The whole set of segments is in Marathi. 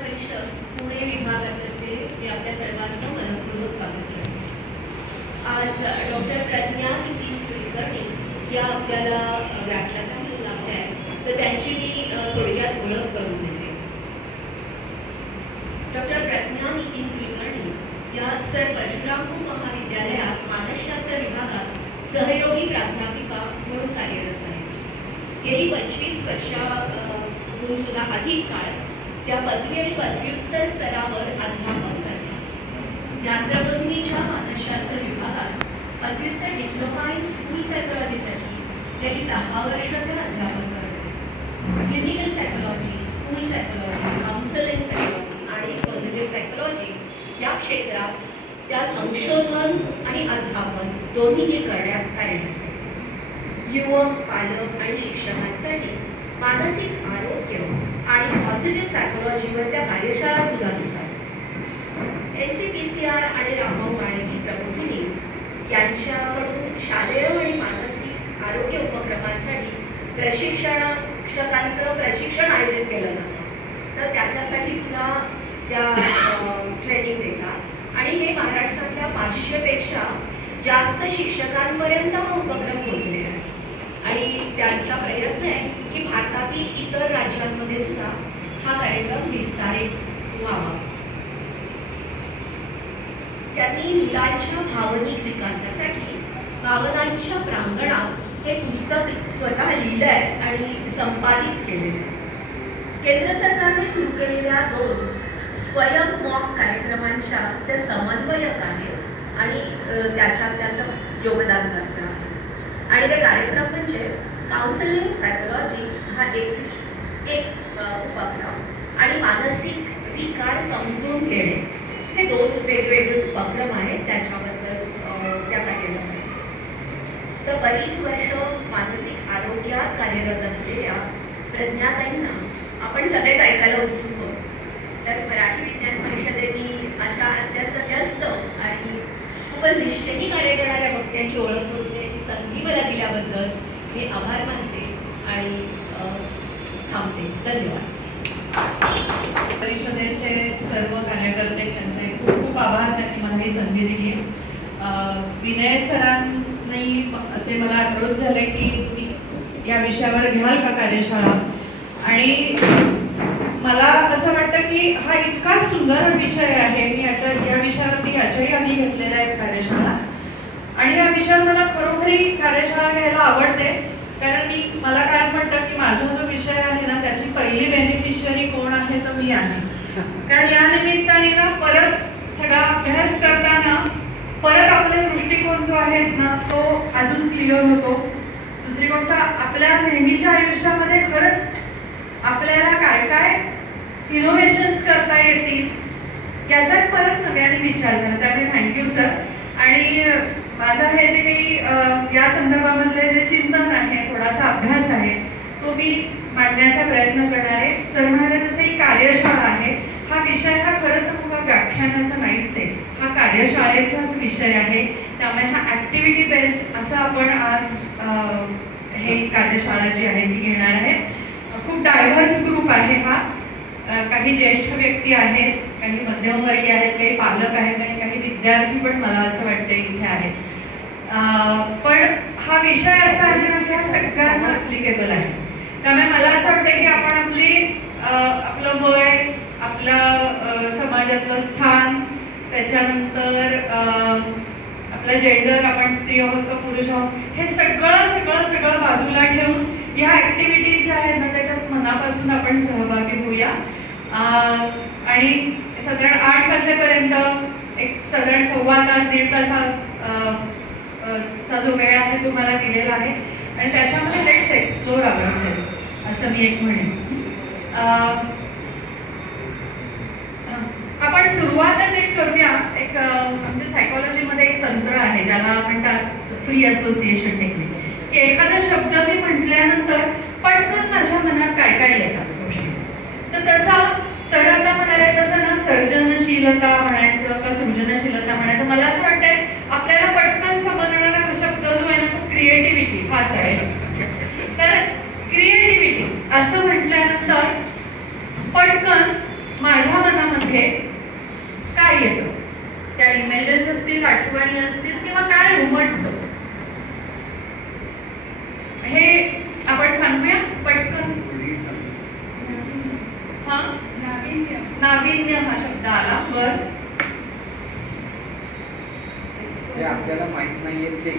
परिषद पुणे विभागातर्फे मी आपल्या सर्वांचं मनपूर्वक स्वागत करते। आज डॉक्टर प्रज्ञा नितीन कुलकर्णी या आपल्याला व्याख्यानाला लाभल्या आहेत, तर त्यांची मी थोडक्यात ओळख करून देते। डॉक्टर प्रज्ञा नितीन कुलकर्णी या सर परशुरामपूर महाविद्यालयात मानसशास्त्र विभागात सहयोगी प्राध्यापिका म्हणून कार्यरत आहेत। गेली 25 वर्षाहून सुद्धा अधिक काळ त्या पदवी आणि पदव्युत्तर स्तरावर अध्यापन करतात। ज्ञानप्रबोधिनीच्या मानसशास्त्र विभागात पदव्युत्तर डिप्लोमा इन स्कूल सायकोलॉजीसाठी गेली 10 वर्ष ते अध्यापन करतात। Clinical psychology, school psychology, counselling psychology आणि पॉझिटिव्ह सायकोलॉजी या क्षेत्रात त्या संशोधन आणि अध्यापन दोन्हीही करण्यात कार्यरत आहेत। युवक, पालक आणि शिक्षकांसाठी मानसिक आरोग्य आणि पॉझिटिव्ह सायकोलॉजीवर त्या कार्यशाळा सुद्धा घेतात। NCPCR आणि रामभाऊ माळेकी प्रबोधिनी यांच्याकडून शालेय आणि मानसिक आरोग्य उपक्रमांसाठी प्रशिक्षकांचं प्रशिक्षण आयोजित केलं जातं, तर त्याच्यासाठी सुद्धा त्या ट्रेनिंग देतात आणि हे महाराष्ट्रातल्या 500 पेक्षा जास्त शिक्षकांपर्यंत हा उपक्रम पोहोचलेला आहे आणि त्यांचा प्रयत्न आहे की भारतातील इतर राज्यांमध्ये सुद्धा हा कार्यक्रम विस्तारित व्हावा। त्यांनी मुलांच्या भावनिक विकासासाठी भावनांच्या प्रांगणात हे पुस्तक स्वतः लिहिलं आहे आणि संपादित केलेलं आहे। केंद्र सरकारने सुरू केलेल्या 2 स्वयं मॉक कार्यक्रमांच्या त्या समन्वयक आहेत आणि त्याच्यात त्यांचं योगदान करतात। आणि ते कार्यक्रम म्हणजे काउन्सिलिंग सायकोलॉजी हा एक उपक्रम आणि मानसिक विकार समजून घेणे हे 2 वेगवेगळे उपक्रम आहेत। त्याच्याबद्दल त्या कार्यरत आहेत। तर बरीच वर्ष मानसिक आरोग्यात कार्यरत असलेल्या प्रज्ञाताईंना आपण सगळेच ऐकायला उत्सुक आहोत। तर मराठी विज्ञान परिषदेने अशा अत्यंत व्यस्त आणि खूप निष्ठेने कार्य करणाऱ्या वक्त्यांची ओळख करून देण्याची संधी मला दिल्याबद्दल मी आभार मानते आणि थांबते। धन्यवाद। परिषदेचे सर्व कार्यकर्ते त्यांचे खूप खूप आभार, त्यांनी मला ही संधी दिली। विनय सरांनी ते मला अप्रोच झाले की तुम्ही या विषयावर घ्याल का कार्यशाळा, आणि मला असं वाटतं की हा इतका सुंदर विषय आहे। मी या विषयावरती याच्याही आधी घेतलेल्या आहेत कार्यशाळा आणि या विषयावर मला खरोखरी कार्यशाळा घ्यायला आवडते, कारण मला काय वाटतं की माझा जो विषय आहे ना त्याची पहिली बेनिफिशियरी कोण आहे तर मी आहे। कारण या निमित्ताने ना परत सगळा अभ्यास करताना परत आपले दृष्टिकोन जो आहे ना तो अजून क्लिअर होतो। दुसरी गोष्ट, आपल्या नेहमीच्या आयुष्यामध्ये खरंच आपल्याला काय काय इनोव्हेशन्स करता येतील याचा परत नव्याने विचार झाला। त्यामुळे थँक्यू सर। आणि माझा हे जे काही या संदर्भामधले जे चिंतन आहे, थोडासा अभ्यास आहे, तो मी मांडण्याचा प्रयत्न करणार आहे। सर म्हणाले तसे ही कार्यशाळा आहे। हा विषय हा खरं सांगू का व्याख्यानाचा नाहीच आहे, हा कार्यशाळेचाच विषय आहे। त्यामुळे हा ऍक्टिव्हिटी बेस्ड असं आपण आज हे कार्यशाळा जी आहे ती घेणार आहे। खूप डायव्हर्स ग्रुप आहे हा। काही ज्येष्ठ व्यक्ती आहेत, काही मध्यमवर्गीय आहेत, काही पालक आहेत आणि काही विद्यार्थी पण मला असं वाटतं इथे आहेत। पण हा विषय असा आहे ना की हा सगळ्यांना ऍप्लिकेबल आहे। त्यामुळे मला असं वाटतं की आपण आपलं वय, आपल्या समाजातलं स्थान, त्याच्यानंतर आपलं जेंडर, आपण स्त्री आहोत का पुरुष आहोत, हे सगळं बाजूला ठेवून या ऍक्टिव्हिटीज ज्या आहेत ना त्याच्यात मनापासून आपण सहभागी होऊया। आणि साधारण 8 वाजेपर्यंत एक साधारण 1.25 तास 1.5 तासाचा जो वेळ आहे तो मला दिलेला आहे आणि त्याच्यामध्ये लेट्स एक्सप्लोर अवरसेल्व्स असं मी एक म्हणेन। आपण सुरुवातच एक करूया। एक आमच्या सायकोलॉजीमध्ये एक तंत्र आहे ज्याला म्हणतात फ्री असोसिएशन टेक्निक, की एखादा शब्द मी म्हटल्यानंतर पटकन माझ्या मनात काय काय येतात गोष्टी। तर तसा सर आता म्हणाले तसं ना सर्जनशीलता म्हणायचं का सृजनशीलता म्हणायचं, मला असं वाटतंय आपल्याला पटकन समजणारा शब्द जो आहे ना तो क्रिएटिव्हिटी हाच आहे। तर क्रिएटिव्हिटी असं म्हटल्यानंतर पटकन माझ्या नाविन्य हा शब्द आला. बर, जे आपल्याला माहित नाहीये ते.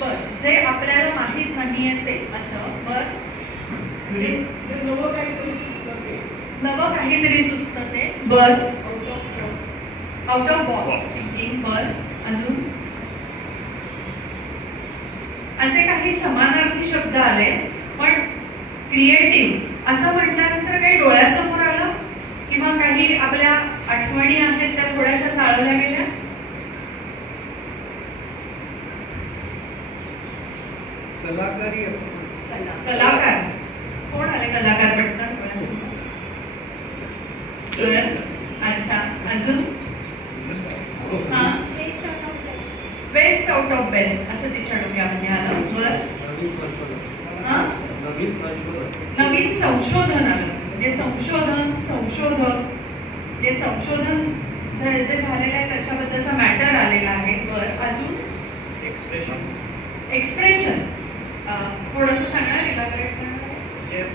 बर, जे आपल्याला माहित नाहीये ते असं. बर, नवं काहीतरी सुचतं ते. बर, आउट ऑफ बॉक्स थिंकिंग. बर, अजून असे काही समानार्थी शब्द आले. पण क्रिएटिव्ह असं म्हटल्यानंतर काही डोळ्यासमोर आलं किंवा काही आपल्या आठवणी आहेत त्या थोड्याशा चाळवल्या गेल्या. कलाकारी असं. कलाकार कोण आले? कलाकार पटकन डोळ्यासमोर. अच्छा, अजून? हा, बेस्ट आउट ऑफ बेस्ट असं तिच्या डोक्यामध्ये आलं. बर, नवीन संशोधन आलं. म्हणजे संशोधक जे संशोधन जे झालेलं आहे त्याच्याबद्दलचा मॅटर आलेला आहे. बर, अजून? एक्सप्रेशन थोडंसं सांगणार, इलॅबोरेट करणार.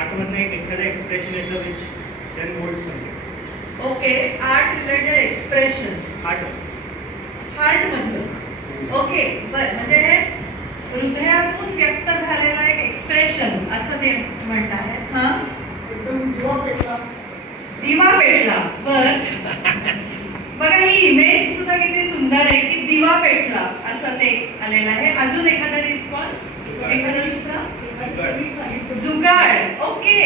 आर्टमध्ये एखादं एक्सप्रेशन येतं which can hold something. Okay, art related expression. Heart मधलं. ओके, बर, म्हणजे हृदयातून व्यक्त झालेला एक एक्सप्रेशन असं ते म्हणत आहे. हा, दिवा पेटला. बर, बघा ही इमेज सुद्धा किती सुंदर आहे की दिवा पेटला असं ते आलेलं आहे. अजून एखादा रिस्पॉन्स, एखादा दुसरा? जुगाड. ओके,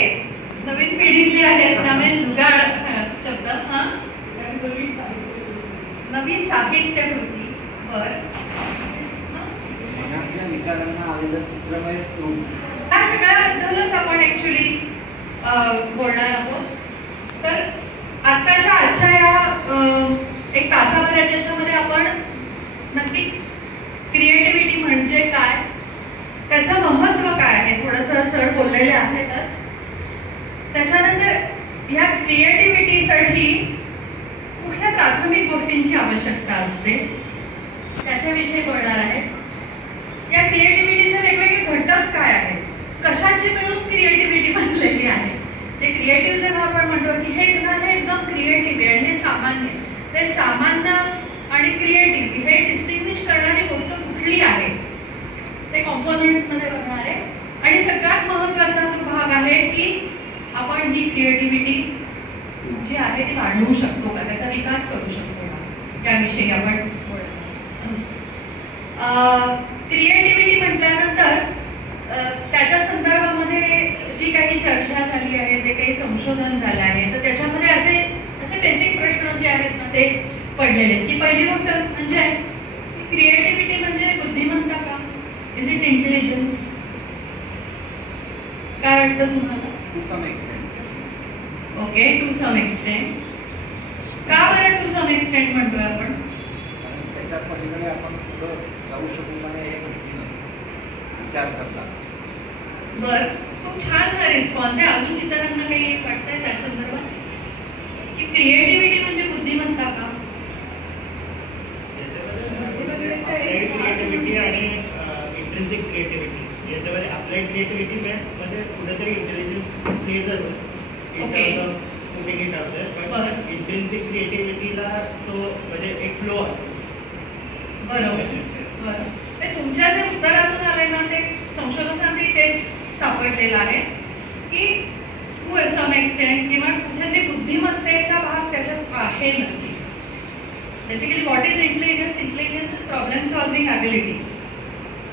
नवीन पिढीतली आहेत त्यामुळे जुगाड शब्द. हा, नवी साहित्य कृती. बर, मनातल्या विचारांना आलेलं चित्रमय रूप. त्या सगळ्याबद्दलच आपण ऍक्च्युली बोलणार आहोत. तर आजच्या या एक तासाभराच्या याच्यामध्ये आपण नक्की क्रिएटिव्हिटी म्हणजे काय, त्याचं महत्व काय आहे थोडंसं सर बोललेले आहेतच. त्याच्यानंतर या क्रिएटिव्हिटीसाठी कुठल्या प्राथमिक गोष्टींची आवश्यकता असते त्याच्याविषयी बोलणार आहे. या क्रिएटिव्हिटीचे वेगवेगळे घटक काय आहेत, कशाची मिळून क्रिएटिव्हिटी बनलेली आहे. ते क्रिएटिव्ह जेव्हा आपण म्हणतो की हे एकदम क्रिएटिव्ह आहे आणि हे सामान्य, ते सामान्य आणि क्रिएटिव्ह हे डिस्टिंग्विश करणारी गोष्ट कुठली आहे ते कॉम्पोनंट्स मध्ये बघणार आहे. आणि सगळ्यात महत्त्वाचा जो भाग आहे की आपण ही क्रिएटिव्हिटी जी आहे ती वाढवू शकतो का, त्याचा विकास करू शकतो का, त्याविषयी आपण क्रिएटिव्हिटी म्हटल्यानंतर त्याच्या संदर्भामध्ये जी काही चर्चा झाली आहे, जे काही संशोधन झालं आहे, तर त्याच्यामध्ये असे बेसिक प्रश्न जे आहेत ना ते पडलेले आहेत की पहिली गोष्ट म्हणजे क्रिएटिव्हिटी म्हणजे बुद्धिमत्ता का, इज इट इंटेलिजन्स? काय वाटतं तुम्हाला? To some extent. Okay, to some extent. का बरं टू सम एक्सटेंट म्हणतोय आपण? कारण त्याच्या पलीकडे आपण पुढं जाऊ शकू म्हणे हे माहिती नसतं विचार करता. बरं, खूप छान हा रिस्पॉन्स आहे. अजून इतरांना काही वाटतंय त्या संदर्भात की क्रिएटिव्हिटी म्हणजे बुद्धिमत्ता का? क्रिएटिव्हिटी आणि इंट्रिन्सिक क्रिएटिव्हिटी याच्यामध्ये अप्लाइड क्रिएटिव्हिटी मध्ये कुठेतरी intelligence plays in terms of putting it out there, but intrinsic क्रिएटिव्हिटीला तो म्हणजे एक फ्लो असतो. बरोबर. ते तुमच्या जे उत्तरातून आले ना ते संशोधनामध्ये तेच सापडलेलं आहे की टू सम एक्सटेंट किंवा कुठेतरी बुद्धिमत्तेचा भाग त्याच्यात आहे नक्कीच. Basically what is intelligence? Intelligence is problem solving ability.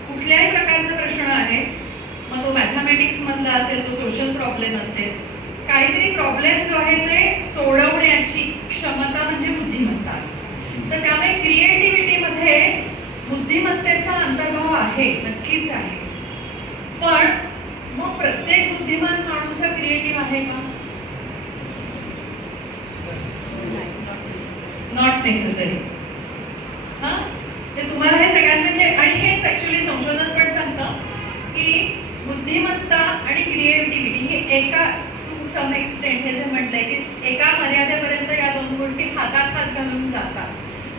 कुठल्याही प्रकारचा प्रश्न आहे, मग तो मॅथमॅटिक्स मधला असेल, तो सोशल प्रॉब्लेम असेल, काहीतरी प्रॉब्लेम जो आहे ते सोडवण्याची क्षमता म्हणजे बुद्धिमत्ता. तर त्यामुळे क्रिएटिव्हिटीमध्ये बुद्धिमत्तेचा अंतर्भाव आहे, नक्कीच आहे. पण मग प्रत्येक बुद्धिमान माणूस हा क्रिएटिव्ह आहे का? Not necessary. हा, ते तुम्हाला हे सगळ्यांमध्ये, आणि हेच ऍक्च्युली संशोधन पण सांगतं की बुद्धिमत्ता आणि क्रिएटिव्हिटी ही एका टू सम एक्सटेंट हे जे म्हटलंय की एका मर्यादेपर्यंत या दोन गोष्टी हातात हात घालून जातात.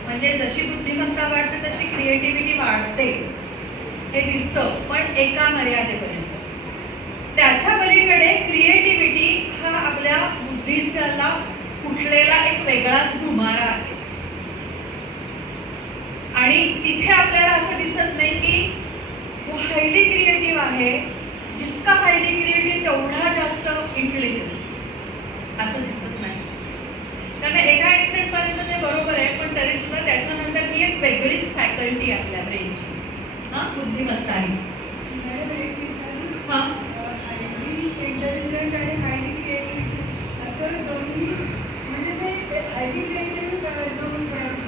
म्हणजे जशी बुद्धिमत्ता वाढते तशी क्रिएटिव्हिटी वाढते हे दिसतं, पण एका मर्यादेपर्यंत. त्याच्या पलीकडे क्रिएटिव्हिटी हा आपल्या बुद्धिमत्ता आहे? हा, इंटेलिजंट आणि हायली क्रिएटिव्हिटी असं दोन्ही, म्हणजे ते हायली क्रिएटिव्ह जो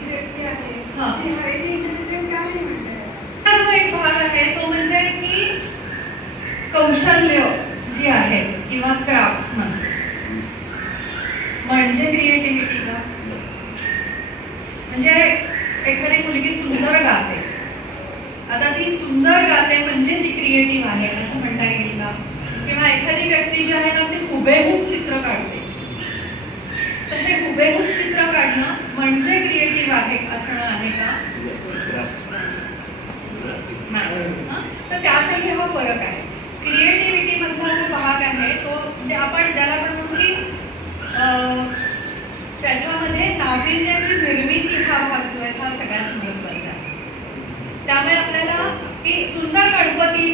व्यक्ती आहे हा. ती हायली इंटेलिजंट का नाही म्हणतात? हा जो एक भाग आहे तो म्हणजे की कौशल्य जी आहे किंवा क्राफ्ट्समन म्हणजे क्रिएटिव्हिटी का? म्हणजे एखादी मुलगी सुंदर गाते, आता ती सुंदर गाते म्हणजे ती क्रिएटिव्ह आहे असं म्हणता येईल का? किंवा एखादी व्यक्ती जी आहे ना ती हुबेहूब चित्र काढते, तर हे हुबेहूब चित्र काढणं म्हणजे क्रिएटिव्ह आहे असं आहे का? नाही. तर त्यातही हा फरक आहे. क्रिएटिव्हिटी मधला जो भाग आहे तो म्हणजे आपण ज्याला आपण म्हणू की त्याच्यामध्ये नाविन्याची निर्मिती हा भाग जो आहे हा सगळ्यात महत्त्वाचा आहे. त्यामुळे आपल्याला की सुंदर गणपती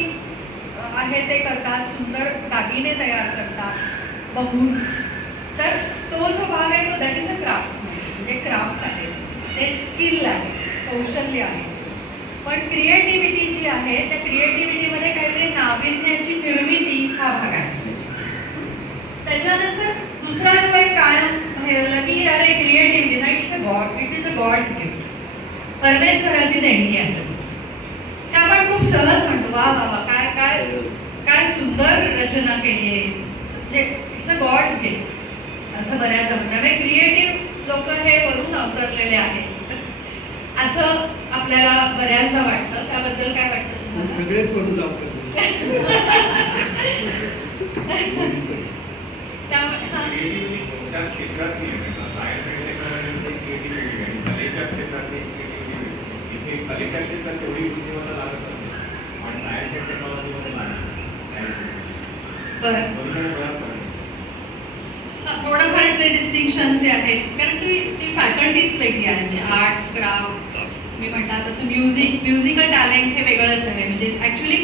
आहे ते करतात, सुंदर दागिने तयार करतात बघून, तर तो जो भाग आहे तो दॅट इज अ क्राफ्ट, म्हणजे क्राफ्ट आहे, ते स्किल आहे, कौशल्य आहे. पण क्रिएटिव्हिटी जी आहे त्या क्रिएटिव्हिटीमध्ये काहीतरी नाविन्याची निर्मिती हा भाग आहे. त्याच्यानंतर दुसरा जो एक कायम की अरे क्रिएटिव्हिटी ना it's a god, it is a god's gift, परमेश्वराची देणगी आहे. ते आपण खूप सहज म्हणतो वा वा वा काय काय काय सुंदर रचना केली आहे, म्हणजे इट्स अ गॉड्स गिफ्ट असं बऱ्याच जमतं. क्रिएटिव्ह लोक हे वरून अवतरलेले आहेत असं आपल्याला बऱ्याचदा वाटतं. त्याबद्दल काय वाटतं तुम्हाला? सगळेच वरून अवतरले. त्यामुळे हा कोणत्या क्षेत्रातली सायन्स आणि टेक्नॉलॉजीमध्ये क्रिएटिव्हिटी आणि कलेच्या क्षेत्रातली क्रिएटिव्हिटी, इथे कलेच्या क्षेत्रात तेवढी बुद्धिमत्ता लागत असते पण सायन्स आणि टेक्नॉलॉजीमध्ये लागत. थोडंफार ते डिस्टिंक्शन जे आहेत, कारण ती फॅकल्टीच वेगळी आहे. म्हणजे आर्ट, क्राफ्ट, मी म्हणतात तसं म्युझिकल टॅलेंट हे वेगळंच आहे. म्हणजे ऍक्च्युली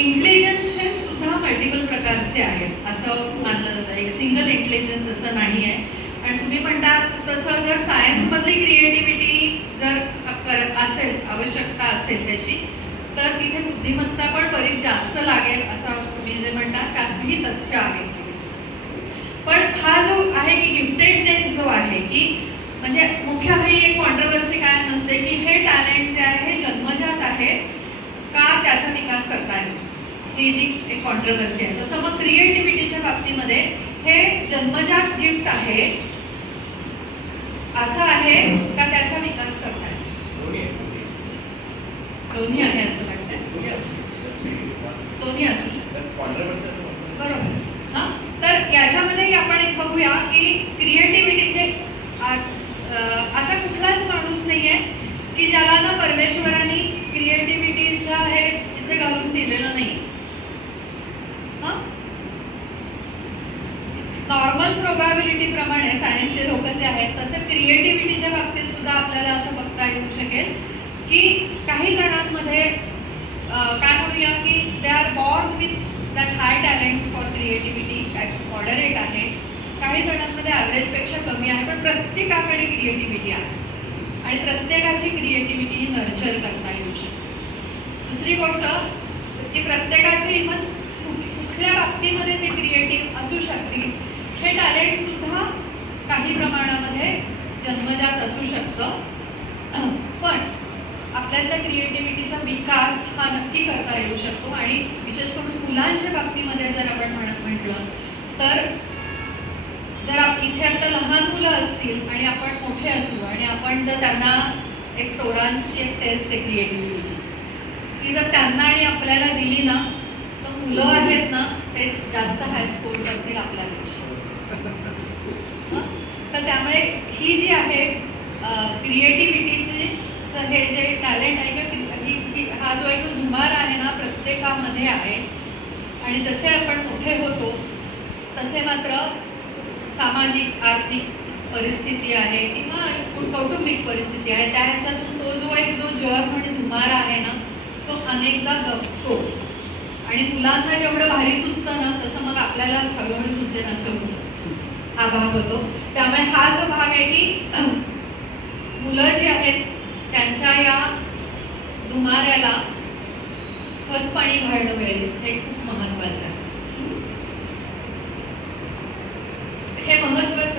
इंटेलिजन्स हे सुद्धा मल्टिपल प्रकारचे आहेत असं मानलं जातं. एक सिंगल इंटेलिजन्स असं नाही आहे. आणि तुम्ही म्हणतात तसं जर सायन्समधली क्रिएटिव्हिटी जर असेल, आवश्यकता असेल त्याची, तर तिथे बुद्धिमत्ता पण बरीच जास्त लागेल असं तुम्ही जे म्हणतात त्यातही तथ्य आहे. पण हा जो आहे की गिफ्टेडनेस जो आहे की म्हणजे मुख्य ही एक कॉन्ट्रोवर्सी काय नसते की हे टॅलेंट जे आहे हे जन्मजात आहे का त्याचा विकास करता येईल, ही जी एक कॉन्ट्रोवर्सी आहे. तसं मग क्रिएटिव्हिटीच्या बाबतीमध्ये हे जन्मजात गिफ्ट आहे असं आहे का त्याचा विकास करता येईल? दोन्ही आहे असं वाटतंय. दोन्ही असू शकतात. बरोबर. हा, तर याच्यामध्ये आपण एक बघूया की क्रिएटिव्हिटी म्हणजे असा कुठलाच माणूस नाहीये की ज्याला ना परमेश्वराने क्रिएटिव्हिटीचा हे तिथे घालून दिलेलं नाही. नॉर्मल प्रोबॅबिलिटी प्रमाणे सायन्सचे लोक जे आहेत तसं क्रिएटिव्हिटीच्या बाबतीत सुद्धा आपल्याला असं बघता येऊ शकेल की काही जणांमध्ये काय म्हणूया की they are born with that high talent for creativity, moderate आहे. काही जणांमध्ये ॲव्हरेजपेक्षा कमी आहे, पण प्रत्येकाकडे क्रिएटिव्हिटी आहे आणि प्रत्येकाची क्रिएटिव्हिटी ही नर्चर करता येऊ शकते. दुसरी गोष्ट की प्रत्येकाचे इव्हन कुठल्या बाबतीमध्ये ते क्रिएटिव्ह असू शकतील हे टॅलेंट सुद्धा काही प्रमाणामध्ये जन्मजात असू शकतं. पण आपल्यातल्या क्रिएटिव्हिटीचा विकास हा नक्की करता येऊ शकतो. आणि विशेष करून मुलांच्या बाबतीमध्ये जर आपण म्हटलं तर जर इथे आता लहान मुलं असतील आणि आपण मोठे असू आणि आपण जर त्यांना एक टोरांची एक टेस्ट आहे क्रिएटिव्हिटीची, ती जर त्यांना आणि आपल्याला दिली ना तर मुलं आहेत ना ते जास्त हाय स्कोर करतील आपल्यापेक्षा. तर त्यामुळे ही जी आहे क्रिएटिव्हिटीची हे जे टॅलेंट आहे किंवा हा जो एक धुमार आहे ना प्रत्येकामध्ये आहे. आणि जसे आपण मोठे होतो तसे मात्र सामाजिक आर्थिक परिस्थिती आहे किंवा कौटुंबिक परिस्थिती आहे त्या ह्याच्यातून तो जो एक जो जग म्हणजे धुमार आहे ना तो अनेकदा जगतो. आणि मुलांना जेवढं भारी सुचतं ना तसं मग आपल्याला हळूहळू सुचेल असं हा भाग होतो. त्यामुळे हा जो भाग आहे की मुलं जी आहेत त्यांच्या या धुमाऱ्याला खत पाणी घालणं वेळेस हे खूप महत्वाचं आहे. हे महत्वाचं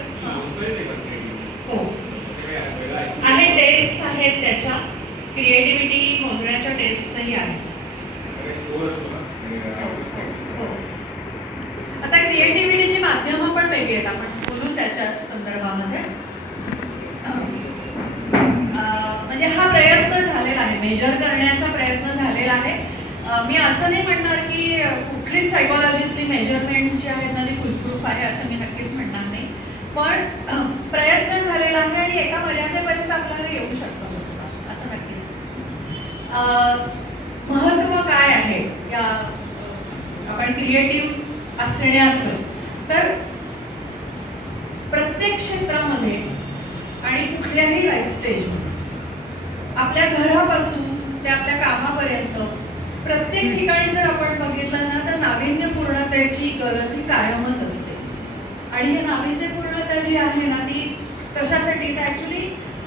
हो आहे. टेस्ट आहेत त्याच्या, क्रिएटिव्हिटी मोजण्याच्या टेस्टही आहेत. आता क्रिएटिव्हिटीची माध्यमं पण वेगळी आहेत, आपण बोलू त्याच्या संदर्भामध्ये. म्हणजे हा प्रयत्न झालेला आहे, मेजर करण्याचा प्रयत्न झालेला आहे. मी असं नाही म्हणणार की कुठलीच सायकोलॉजीतली मेजरमेंट्स जी आहेत ना ती फुलप्रूफ आहे असं मी नक्कीच म्हणणार नाही, पण प्रयत्न झालेला आहे आणि एका मर्यादेपर्यंत आपल्याला येऊ शकतो नुसतं असं नक्कीच. महत्त्व काय आहे या आपण क्रिएटिव्ह असण्याचं, तर प्रत्येक क्षेत्रामध्ये आणि कुठल्याही लाईफ स्टेजमध्ये आपल्या घरापासून ते आपल्या कामापर्यंत प्रत्येक ठिकाणी जर आपण बघितलं ना तर नाविन्यपूर्णतेची गरज ही कायमच असते. आणि ही नाविन्यपूर्णता जी आहे ना ती कशासाठी, तर ऍक्च्युली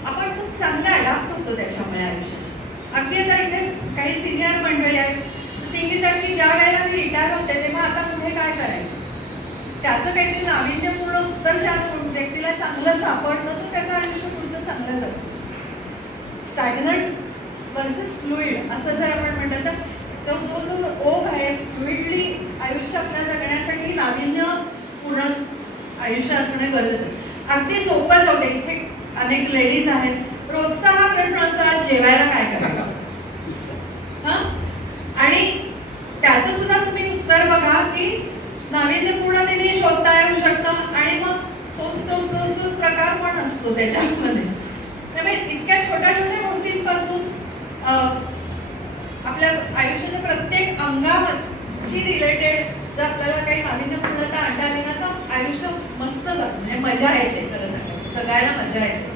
आपण खूप चांगलं अडॅप्ट होतो त्याच्यामुळे आयुष्याची. अगदी आता इथे काही सिनियर मंडळी आहेत, थिंकिंग आहे की ज्या वेळेला मी रिटायर होते तेव्हा आता पुढे काय करायचं, त्याचं काहीतरी नाविन्यपूर्ण उत्तर ज्या व्यक्तीला चांगलं सापडतं तर त्याचं आयुष्य पुढचं चांगलं जातं. स्टॅग्नंट वर्सेस फ्लुइड असं जर आपण म्हटलं तर तो जो ओघ आहे, फ्लुइडली आयुष्य आपल्या जगण्यासाठी नाविन्यपूर्ण आयुष्य असणे गरजेचं आहे. अगदी सोपं जाऊ दे, इथे अनेक लेडीज आहेत, रोजचा हा प्रश्न असा जेवायला काय करायचं, आणि त्याचं सुद्धा तुम्ही उत्तर बघा की नाविन्यपूर्णतेने शोधता येऊ शकतं आणि मग तोच प्रकार पण असतो त्याच्यामध्ये. त्यामुळे इतक्या छोट्या छोट्या गोष्टींपासून आपल्या आयुष्याच्या प्रत्येक अंगाशी रिलेटेड जर आपल्याला काही नाविन्यपूर्णता आणता आली ना तर आयुष्य मस्त जातं, म्हणजे मजा येते. खरं सांगायचं सगळ्याला मजा येते.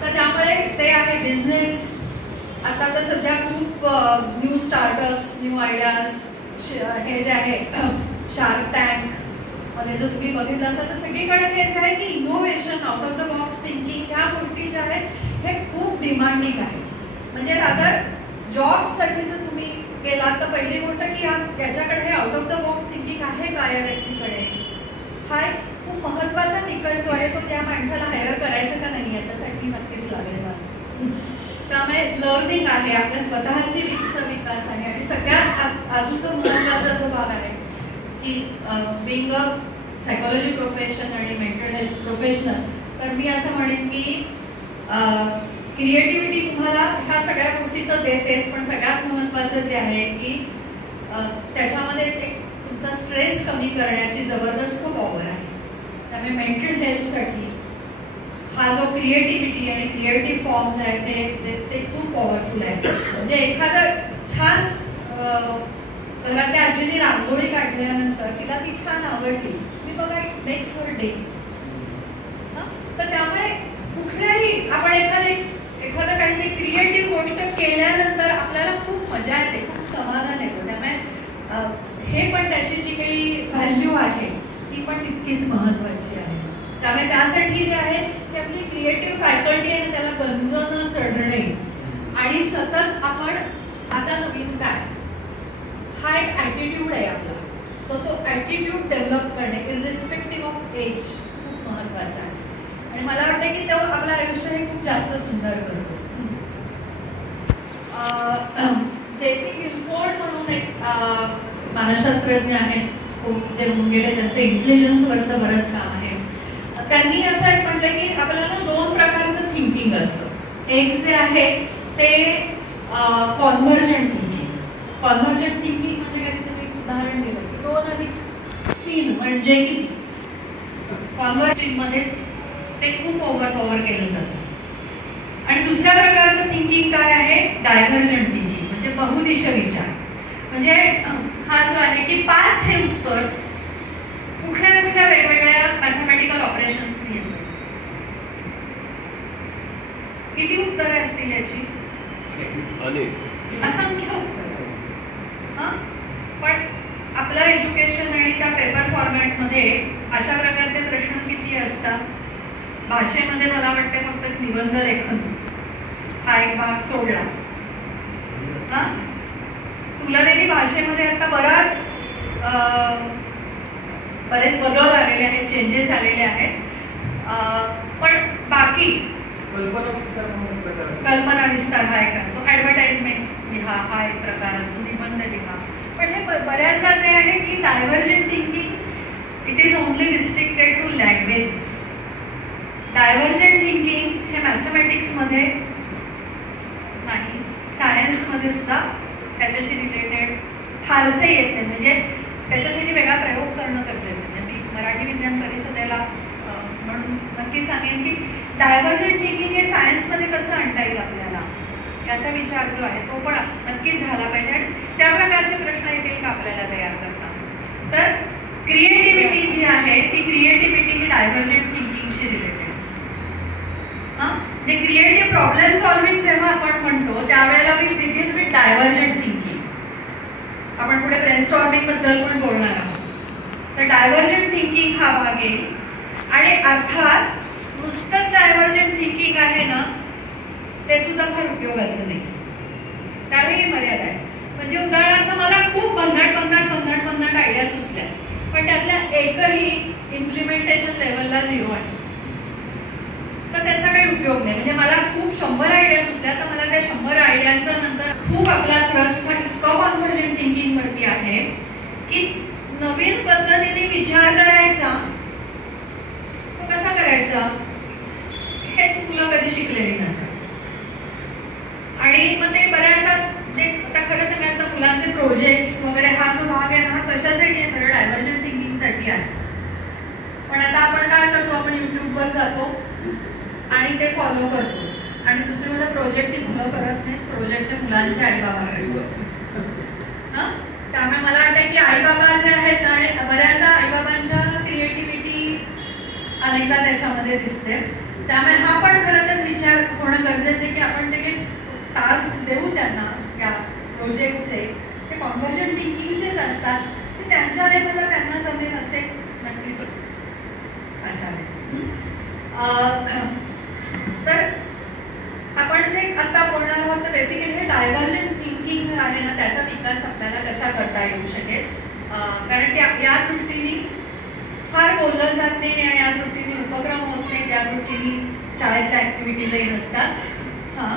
तर त्यामुळे ते आहे बिझनेस. आता तर सध्या खूप न्यू स्टार्टअप्स, न्यू आयडियाज, हे जे आहे शार्क टँक मध्ये जर तुम्ही बघितलं असाल तर सगळीकडे हे जे आहे की innovation, out of the box thinking, ह्या गोष्टी ज्या आहेत हे खूप डिमांडिंग आहे. म्हणजे रादर जॉबसाठी जर तुम्ही गेलात तर पहिली गोष्ट की याच्याकडे हे out of the box thinking आहे का या व्यक्तीकडे, हा एक खूप महत्वाचा निकष जो आहे तो त्या माणसाला हायर करायचं का नाही याच्यासाठी नक्कीच लागलेला असतो. त्यामुळे लर्निंग आहे, आपल्या स्वतःची विकास आहे, आणि सगळ्यात अजूनचा महत्वाचा जो भाग आहे की बिंग अ सायकोलॉजी प्रोफेशन आणि मेंटल हेल्थ प्रोफेशनल, तर मी असं म्हणेन की क्रिएटिव्हिटी तुम्हाला ह्या सगळ्या गोष्टी तर देतेच, पण सगळ्यात महत्त्वाचं जे आहे की त्याच्यामध्ये एक तुमचा स्ट्रेस कमी करण्याची जबरदस्त पॉवर आहे. त्यामुळे मेंटल हेल्थसाठी हा जो क्रिएटिव्हिटी आणि क्रिएटिव्ह फॉर्म्स आहेत ते खूप पॉवरफुल आहेत. म्हणजे एखादं छान घरातल्या आजीने रांगोळी काढल्यानंतर तिला ती छान आवडली, मी बघा इट मेक्स हर डे. तर त्यामुळे कुठल्याही आपण एखादं काहीतरी क्रिएटिव्ह गोष्ट केल्यानंतर आपल्याला खूप मजा येते, खूप समाधान येतं. त्यामुळे हे पण त्याची जी काही व्हॅल्यू आहे ती पण तितकीच महत्वाची आहे. त्यामुळे त्यासाठी जे आहे की आपली क्रिएटिव्ह फॅकल्टी आहे त्याला गंज न चढणे आणि सतत आपण आता नवीन काय, हा एक ॲटिट्यूड आहे आपला, तो ॲटिट्यूड डेव्हलप करणे इररिस्पेक्टिव्ह ऑफ एज खूप महत्वाचा आहे. आणि मला वाटतं की तो आपलं आयुष्य हे खूप जास्त सुंदर करतो. जे.पी. गिलफोर्ड म्हणून एक मानसशास्त्रज्ञ आहेत, जे होऊन गेले, त्यांचं इंटेलिजन्सवरचं बरंच काम आहे. त्यांनी असं एक म्हटलं की आपल्याला दोन प्रकारचं थिंकिंग असतं. एक जे आहे ते कॉन्व्हर्जंट थिंकिंग. कॉन्व्हर्जंट थिंकिंग म्हणजे काय, तुम्ही एक उदाहरण दिलं की 2 अधिक 3 म्हणजे किती. कॉन्व्हर्जंट मध्ये ते खूप ओव्हर केलं जातं. आणि दुसऱ्या प्रकारचं थिंकिंग काय आहे, डायव्हर्जंट थिंकिंग, म्हणजे बहुदिश विचार. म्हणजे हा जो आहे की 5 हे उत्तर कुठल्या ना कुठल्या वेगवेगळ्या मॅथमॅटिकल ऑपरेशन्स येतात. किती उत्तरे असतील याची, असंख्य उत्तर. पण आपलं एज्युकेशन आणि त्या पेपर फॉर्मॅटमध्ये अशा प्रकारचे प्रश्न किती असतात. भाषेमध्ये मला वाटते फक्त निबंध लेखन हा एक भाग सोडला, पुलानेरी भाषेमध्ये आता बरेच बदल आलेले आहेत, चेंजेस आलेले आहेत. पण बाकी कल्पना विस्तार हा एक असतो, ऍडव्हर्टाइजमेंट लिहा हा एक प्रकार असतो, निबंध लिहा. पण हे बऱ्याचदा जे आहे की divergent thinking it is only restricted to languages. Divergent thinking हे मॅथमॅटिक्समध्ये नाही, सायन्समध्ये सुद्धा त्याच्याशी रिलेटेड फारसे येत नाही. म्हणजे त्याच्यासाठी वेगळा प्रयोग करणं गरजेचं आहे. मी मराठी विज्ञान परिषदेला म्हणून नक्की सांगेन की डायव्हर्जंट थिंकिंग हे सायन्समध्ये कसं आणता येईल आपल्याला याचा विचार जो आहे तो पण नक्कीच झाला पाहिजे. आणि त्या प्रकारचे प्रश्न येतील का आपल्याला तयार करता. तर क्रिएटिव्हिटी जी आहे ती क्रिएटिव्हिटी ही डायव्हर्जंट थिंकिंगशी रिलेटेड. जे क्रिएटिव्ह प्रॉब्लेम सॉल्व्हिंग जेव्हा आपण म्हणतो त्यावेळेला we begin with divergent thinking. आपण पुढे ब्रेनस्टॉर्मिंग बद्दल पण बोलणार आहोत. तर डायव्हर्जंट थिंकिंग हा भाग येईल. आणि अर्थात नुसतंच डायव्हर्जंट थिंकिंग आहे ना ते सुद्धा फार उपयोगाचं नाही, त्यावेळी मर्यादा आहे. म्हणजे उदाहरणार्थ मला खूप भन्नाट आयडिया सुचल्या पण त्यातल्या एकही इम्प्लिमेंटेशन लेवलला 0 आहे, तर त्याचा काही उपयोग नाही. म्हणजे मला खूप 100 आयडिया सुचल्या तर मला त्या 100 आयडियांचा नंतर खूप आपला ट्रस्ट हा इतका कॉन्व्हर्जंट थिंकिंग वरती आहे की नवीन पद्धतीने विचार करायचा तो कसा करायचा हेच मुलं कधी शिकलेली नसतात. आणि मग ते बऱ्याचदा जे आता खरं सांगायचं मुलांचे प्रोजेक्ट्स वगैरे हा जो भाग आहे ना कशासाठी आहे खरं डायव्हर्जंट थिंकिंगसाठी आहे. पण आता आपण काय करतो, आपण युट्यूबवर जातो आणि ते फॉलो करतो. आणि दुसरी मला प्रोजेक्ट ती मुलं करत नाहीत, प्रोजेक्ट ते मुलांचे आईबाबा करतात. त्यामुळे मला वाटतं की आईबाबा जे आहेत आणि बऱ्याचदा आईबाबांच्या क्रिएटिव्हिटी अनेकदा त्याच्यामध्ये दिसते. त्यामुळे हा पण खरं तर विचार होणं गरजेचं आहे की आपण जे काही टास्क देऊ त्यांना या प्रोजेक्टचे ते कॉन्व्हर्जंट थिंकिंगचेच असतात, ते त्यांच्या लेवलला त्यांना जमेल असे नक्कीच असावे. तर आपण जे आता बोलणार आहोत तर बेसिकली हे डायव्हर्जंट थिंकिंग आहे ना त्याचा विकास आपल्याला कसा करता येऊ शकेल. कारण की या दृष्टीने फार बोललं जात नाही आणि या दृष्टीने उपक्रम होत नाही, त्या दृष्टीने शाळेतल्या ऍक्टिव्हिटीजही नसतात. हां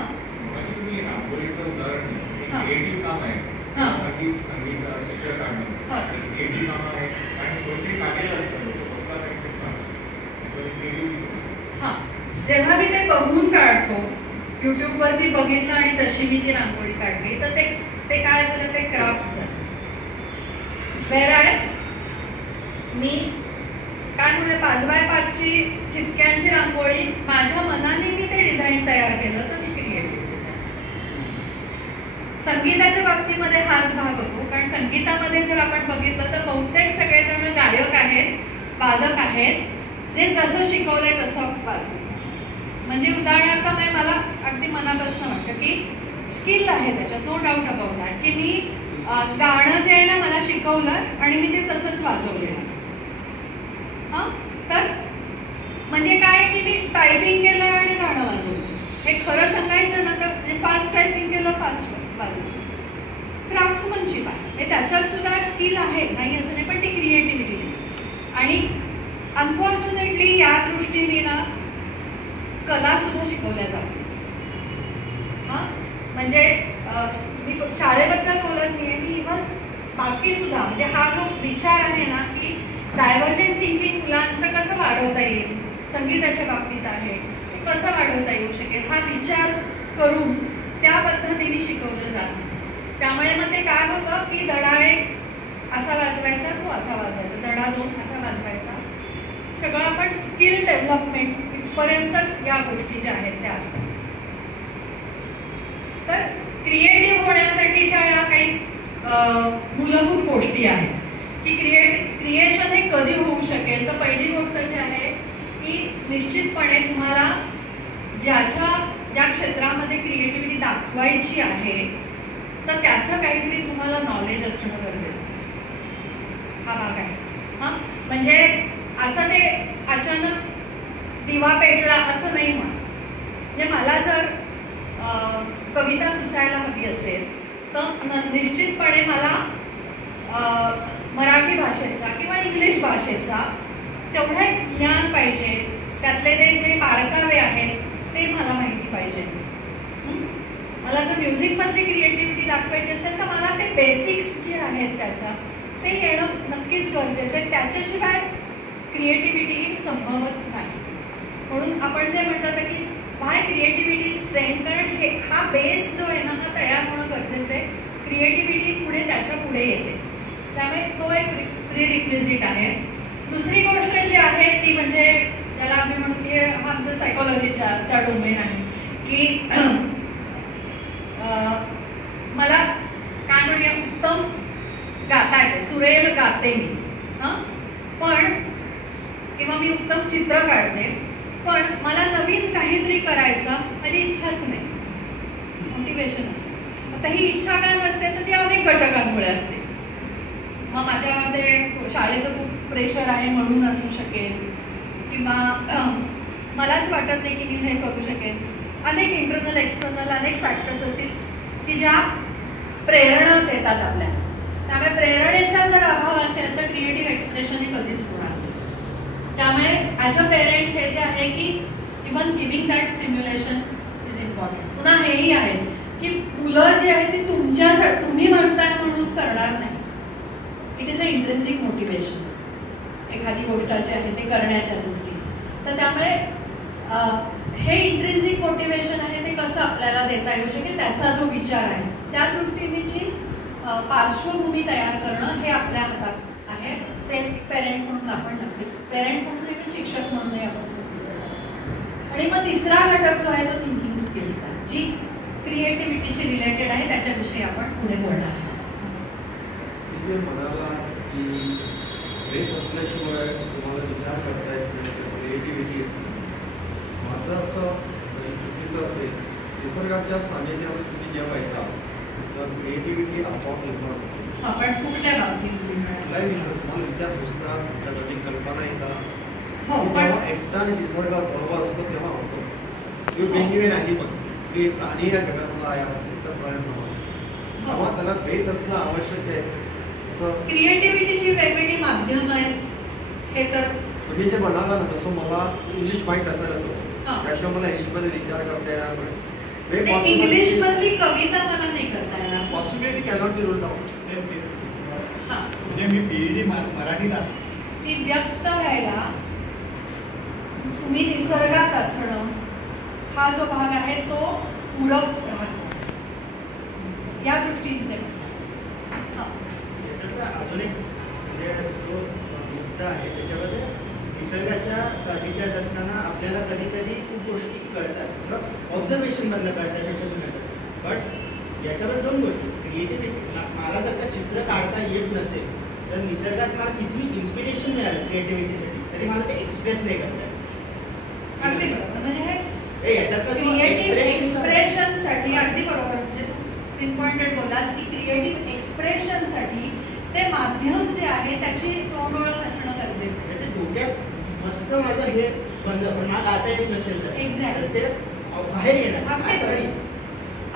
रांगोळीचं उदाहरण क्रिएटिव्ह काम आहे, संगीत चित्र काढणं क्रिएटिव्ह काम आहे आणि कोणतरी काढलेलं असतं. हां जेव्हा मी ते बघून काढतो युट्यूबवरती बघितलं आणि तशी मी ती रांगोळी काढली तर ते काय झालं ते क्राफ्ट झालं. वेअरएज मी काय म्हणजे 5x5 ची ठिपक्यांची रांगोळी माझ्या मनाने मी ते डिझाईन तयार केलं तर ती क्रिएटिव्ह डिझाईन. संगीताच्या बाबतीमध्ये हाच भाग होतो. कारण संगीतामध्ये जर आपण बघितलं तर बहुतेक सगळेजण गायक आहेत, वादक आहेत जे जसं शिकवलंय तसं वाजवतात. म्हणजे उदाहरणार्थ मला अगदी मनापासून वाटतं की स्किल आहे त्याच्यात, नो डाऊट अबाउट दॅट, की मी गाणं जे आहे ना मला शिकवलं आणि मी ते तसंच वाजवलेलं. हां तर म्हणजे काय की मी टायपिंग केलं आणि गाणं वाजवलं. हे खरं सांगायचं ना तर म्हणजे फास्ट टायपिंग केलं, फास्ट वाजवलं. क्राफ्ट्समनशिप आहे हे, त्याच्यात सुद्धा स्किल आहे नाही असं नाही, पण ती क्रिएटिव्हिटी नाही. आणि अनफॉर्च्युनेटली या दृष्टीने ना कला सुद्धा शिकवल्या जाते. हां म्हणजे मी शाळेबद्दल बोलत नाही, मी इव्हन बाकी सुद्धा म्हणजे हा जो विचार आहे ना की डायव्हर्जंट थिंकिंग मुलांचं कसं वाढवता येईल, संगीताच्या बाबतीत आहे ते कसं वाढवता येऊ शकेल हा विचार करून त्या पद्धतीने शिकवलं जातं. त्यामुळे मग ते काय होतं की धडा 1 असा वाजवायचा, तो असा वाजवायचा, धडा 2 असा वाजवायचा. सगळं आपण स्किल डेव्हलपमेंट इथपर्यंतच या गोष्टी ज्या आहेत त्या असतात. तर क्रिएटिव्ह होण्यासाठीच्या या काही मूलभूत गोष्टी आहेत की क्रिएशन हे कधी होऊ शकेल. तर पहिली गोष्ट जी आहे की निश्चितपणे तुम्हाला ज्या क्षेत्रामध्ये क्रिएटिव्हिटी दाखवायची आहे तर त्याचं काहीतरी तुम्हाला नॉलेज असणं गरजेचं आहे. हा भाग आहे. हां म्हणजे असं ते अचानक दिवा पेटला असं नाही म्हणा. म्हणजे मला जर कविता सुचायला हवी असेल तर निश्चितपणे मला मराठी भाषेचा किंवा इंग्लिश भाषेचा तेवढं एक ज्ञान पाहिजे, त्यातले ते जे बारकावे आहेत ते मला माहिती पाहिजे. मला जर म्युझिकमधली क्रिएटिव्हिटी दाखवायची असेल तर मला ते बेसिक्स जे आहेत त्याचा ते येणं नक्कीच गरजेचं आहे. त्याच्याशिवाय क्रिएटिव्हिटी संभवत नाही. म्हणून आपण जे म्हणतात की बाय क्रिएटिव्हिटी स्ट्रेंथ, कारण हा बेस जो आहे ना हा तयार होणं गरजेचं आहे. क्रिएटिव्हिटी पुढे त्याच्या पुढे येते, त्यामुळे तो एक प्रिरिक्विजिट आहे. दुसरी गोष्ट जी आहे ती म्हणजे त्याला आम्ही म्हणू की हा आमचा सायकोलॉजीचा डोमेन आहे की मला काय म्हणूया उत्तम गाता येते, सुरेल गाते मी, पण किंवा मी उत्तम चित्र काढते, पण मला नवीन काहीतरी करायचा माझी इच्छाच नाही, मोटिवेशन असते. आता ही इच्छा काय नसते तर ती अनेक घटकांमुळे असते. मग माझ्यामध्ये शाळेचं खूप प्रेशर आहे म्हणून असू शकेल, किंवा मलाच वाटत नाही की मी हे करू शकेन. अनेक इंटरनल एक्सटर्नल अनेक फॅक्टर्स असतील की ज्या प्रेरणा देतात आपल्याला. त्यामुळे प्रेरणेचा जर अभाव असेल तर क्रिएटिव्ह एक्सप्रेशन हे कधीच होणार नाही. त्यामुळे ॲज अ पेरेंट हे जे आहे की even giving that stimulation is important. पुन्हा हेही आहे की मुलं जी आहे ती तुम्ही म्हणताय म्हणून करणार नाही. It is a intrinsic motivation एखादी गोष्ट जी आहे ते करण्याच्या दृष्टीने. तर त्यामुळे हे इंट्रिन्सिक मोटिवेशन आहे ते कसं आपल्याला देता येऊ शकेल त्याचा जो विचार आहे त्या दृष्टीनेची पार्श्वभूमी तयार करणं हे आपल्या हातात आहे. ते पेरेंट म्हणून आपण नक्कीच, पेरेंट म्हणून आणि शिक्षक म्हणूनही आपण. आणि मग तिसरा घटक जो आहे तो थिंकिंग स्किल्सचा, जी क्रिएटिव्हिटीशी रिलेटेड आहे, त्याच्याविषयी आपण पुढे बोलणार आहे. म्हणाला की बेस असल्याशिवाय तुम्हाला विचार करता येत नाही, क्रिएटिव्हिटी. माझं असं चुकीचं असेल, निसर्गाच्या सानिध्यामध्ये तुम्ही जेव्हा येता तर क्रिएटिव्हिटी आपोआप निर्माण होते. आपण कुठल्या बाबतीत कुठलाही तुम्हाला विचार सुचतात, तुमच्या नवीन कल्पना येतात. पण एकटा आणि निसर्गाबरोबर असतो तेव्हा होतो. तुम्ही बेंगिने नाही पण तुम्ही आणि या जगातला या तुमचा प्रयत्न तेव्हा त्याला बेस असणं आवश्यक आहे. क्रिएटिव्हिटीची वेगवेगळी माध्यम आहेत. हे तर तुम्ही जे म्हणाला ना तसं मला इंग्लिश माहीत असायला हवं, त्याशिवाय मला इंग्लिशमध्ये विचार करता येणार नाही. इंग्लिश मधली कविता मला नाही करता येणार. Possibility cannot be ruled out. म्हणजे मी पीएचडी मराठीत असतो, ती व्यक्त व्हायला तुम्ही निसर्गात असणं हा जो भाग आहे तो पूरक राहतो या दृष्टीने. अजून एक म्हणजे जो मुद्दा आहे त्याच्यामध्ये निसर्गाच्या सानिध्यात असताना आपल्याला कधी कधी खूप गोष्टी कळतात, ऑब्झर्वेशनमधनं कळतात त्याच्यातून. बट याच्यामध्ये दोन गोष्टी, क्रिएटिव्हिटी. मला जर का चित्र काढता येत नसेल तर निसर्गात मला किती इन्स्पिरेशन मिळालं क्रिएटिव्हिटीसाठी तरी मला ते एक्सप्रेस नाही करता येत. अगदी बरोबर. म्हणजे याच्यात क्रिएटिव्ह एक्सप्रेशनसाठी अगदी बरोबर, म्हणजे इम्पॉर्टंट बोललास की क्रिएटिव्ह एक्सप्रेशनसाठी ते माध्यम जे आहे त्याची तोंड ओळख असणं गरजेचं आहे. ते डोक्यात मस्त माझं हे बंद, पण मला आता येत नसेल तर एक्झॅक्ट ते बाहेर येणार.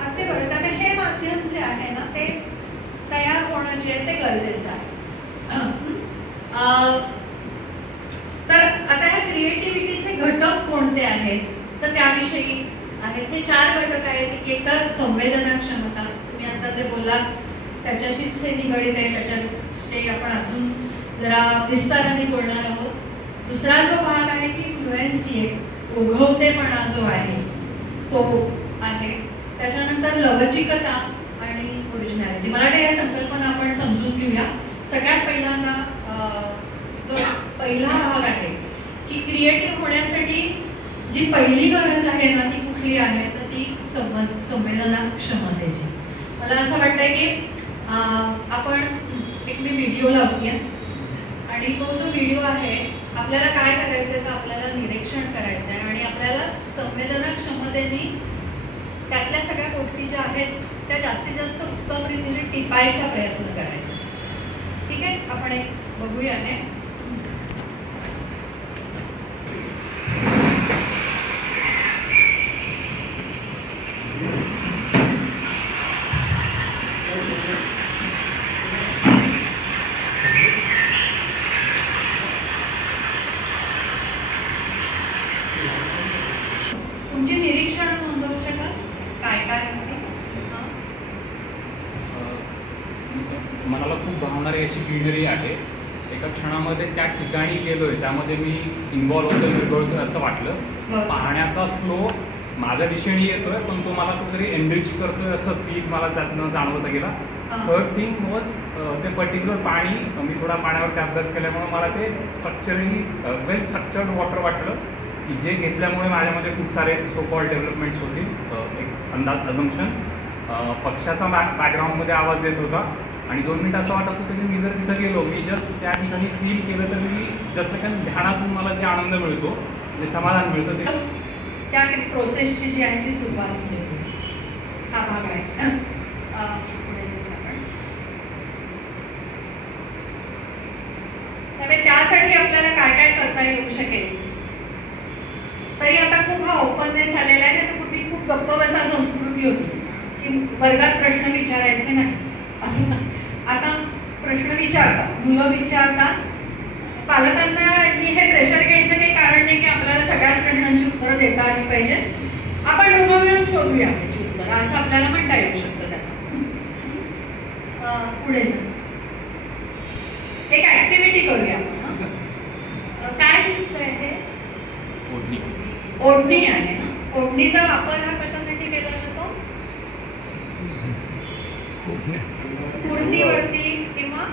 अगदी बरोबर. त्यामुळे हे माध्यम जे आहे ना ते तयार होणं जे आहे ते गरजेचं आहे. तर आता ह्या क्रिएटिव्हिटीचे घटक कोणते आहेत तर त्याविषयी आहेत. हे 4 घटक आहेत. एक तर संवेदना क्षमता, तुम्ही आता जे बोललात त्याच्याशीच हे निगडीत आहे, त्याच्याविषयी आपण अजून जरा विस्ताराने बोलणार आहोत. दुसरा जो भाग आहे की फ्लुएन्सी आहे, ओघवतेपणा जो आहे तो आहे. त्याच्यानंतर लवचिकता आणि ओरिजिनॅलिटी. मला वाटतं या संकल्पना आपण समजून घेऊया. सगळ्यात पहिल्यांदा जो पहिला भाग आहे की क्रिएटिव्ह होण्यासाठी जी पहिली गरज आहे ना ती कुठली आहे तर ती संवेदना क्षमतेची. मला असं वाटतंय की आपण एक मी व्हिडिओ लावूया आणि तो जो व्हिडिओ आहे आपल्याला काय करायचं आहे तर आपल्याला निरीक्षण करायचं आहे आणि आपल्याला संवेदना क्षमतेने त्यातल्या सगळ्या गोष्टी ज्या आहेत त्या जास्तीत जास्त उत्तम रीतीने टिपायचा प्रयत्न करायचा. ठीक आहे, आपण एक बघूया. काय आहे? हां. मनाला खूप भावणारी अशी ग्रीनरी आहे. एका क्षणामध्ये त्या ठिकाणी गेलोय, त्यामध्ये मी इन्व्हॉल्व होतो, विरघळतोय असं वाटलं. बरं. पाहण्याचा फ्लो माझ्या दिशेने येतोय, पण तो मला कुठेतरी एनरिच करतोय असं फील मला त्यातनं जाणवता गेला. थर्ड थिंग वॉज ते पर्टिक्युलर पाणी, मी थोडा पाण्यावरती अभ्यास केल्यामुळे मला ते स्ट्रक्चरली वेल स्ट्रक्चर्ड वॉटर वाटलं, की जे घेतल्यामुळे माझ्यामध्ये खूप सारे सो कॉल डेव्हलपमेंट्स होतील. एक अंदाज अजम्पशन. पक्षाचा बॅकग्राऊंडमध्ये आवाज येत होता आणि 2 मिनिटं असं वाटत होतं की मी जर तिथं गेलो, मी जस्ट त्या ठिकाणी फील केलं तर मी जसं काही ध्यानातून मला जे आनंद मिळतो, जे समाधान मिळतं ते त्या प्रोसेसची जी आहे ती सुरुवात केली. हा भाग आहे. पुढे जाऊ आपण. त्यामुळे त्यासाठी आपल्याला काय काय करता येऊ शकेल. तरी आता खूप हा ओपननेस आलेला आहे. तर पूर्वी खूप गप्प बसा संस्कृती होती की वर्गात प्रश्न विचारायचे नाही असं. आता प्रश्न विचारतात, मुलं विचारतात. पालकांना हे प्रेशर घ्यायचं काही कारण नाही की आपल्याला सगळ्याच प्रश्नांची उत्तरं देता आली पाहिजे. आपण दोघं मिळून शोधूया त्याची उत्तरं असं आपल्याला म्हणता येऊ शकतं त्यांना. पुढे जा. एक ऍक्टिव्हिटी करूया आपण. काय दिसतंय ते? ओढणी आहे. ओढणीचा वापर हा कशासाठी केला जातो? कुर्तीवरती किंवा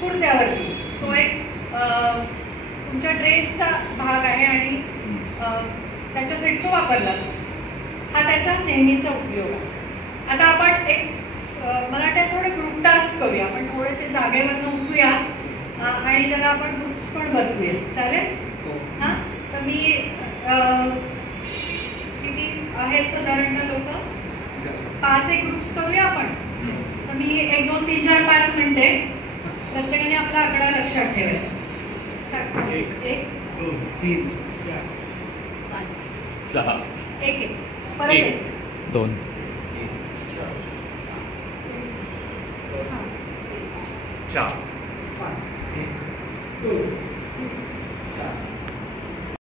कुर्त्यावरती. तो एक तुमच्या ड्रेसचा भाग आहे आणि त्याच्यासाठी तो वापरला जातो. हा त्याचा नेहमीचा उपयोग आहे. आता आपण एक मला वाटतं थोडं ग्रुप टास्क करूया. आपण थोडेसे जागेवरनं उठूया आणि जरा आपण ग्रुप्स पण बदलूया. चालेल? हां. तर मी किती आहेत साधारणतः लोक? 5 एक ग्रुप्स करूया आपण. तर मी 1 2 3 4 5 म्हणते. प्रत्येकाने आपला आकडा लक्षात ठेवायचा. 1 2 3 4 5 6 1 1 परत 1 2 4 5 1 2 4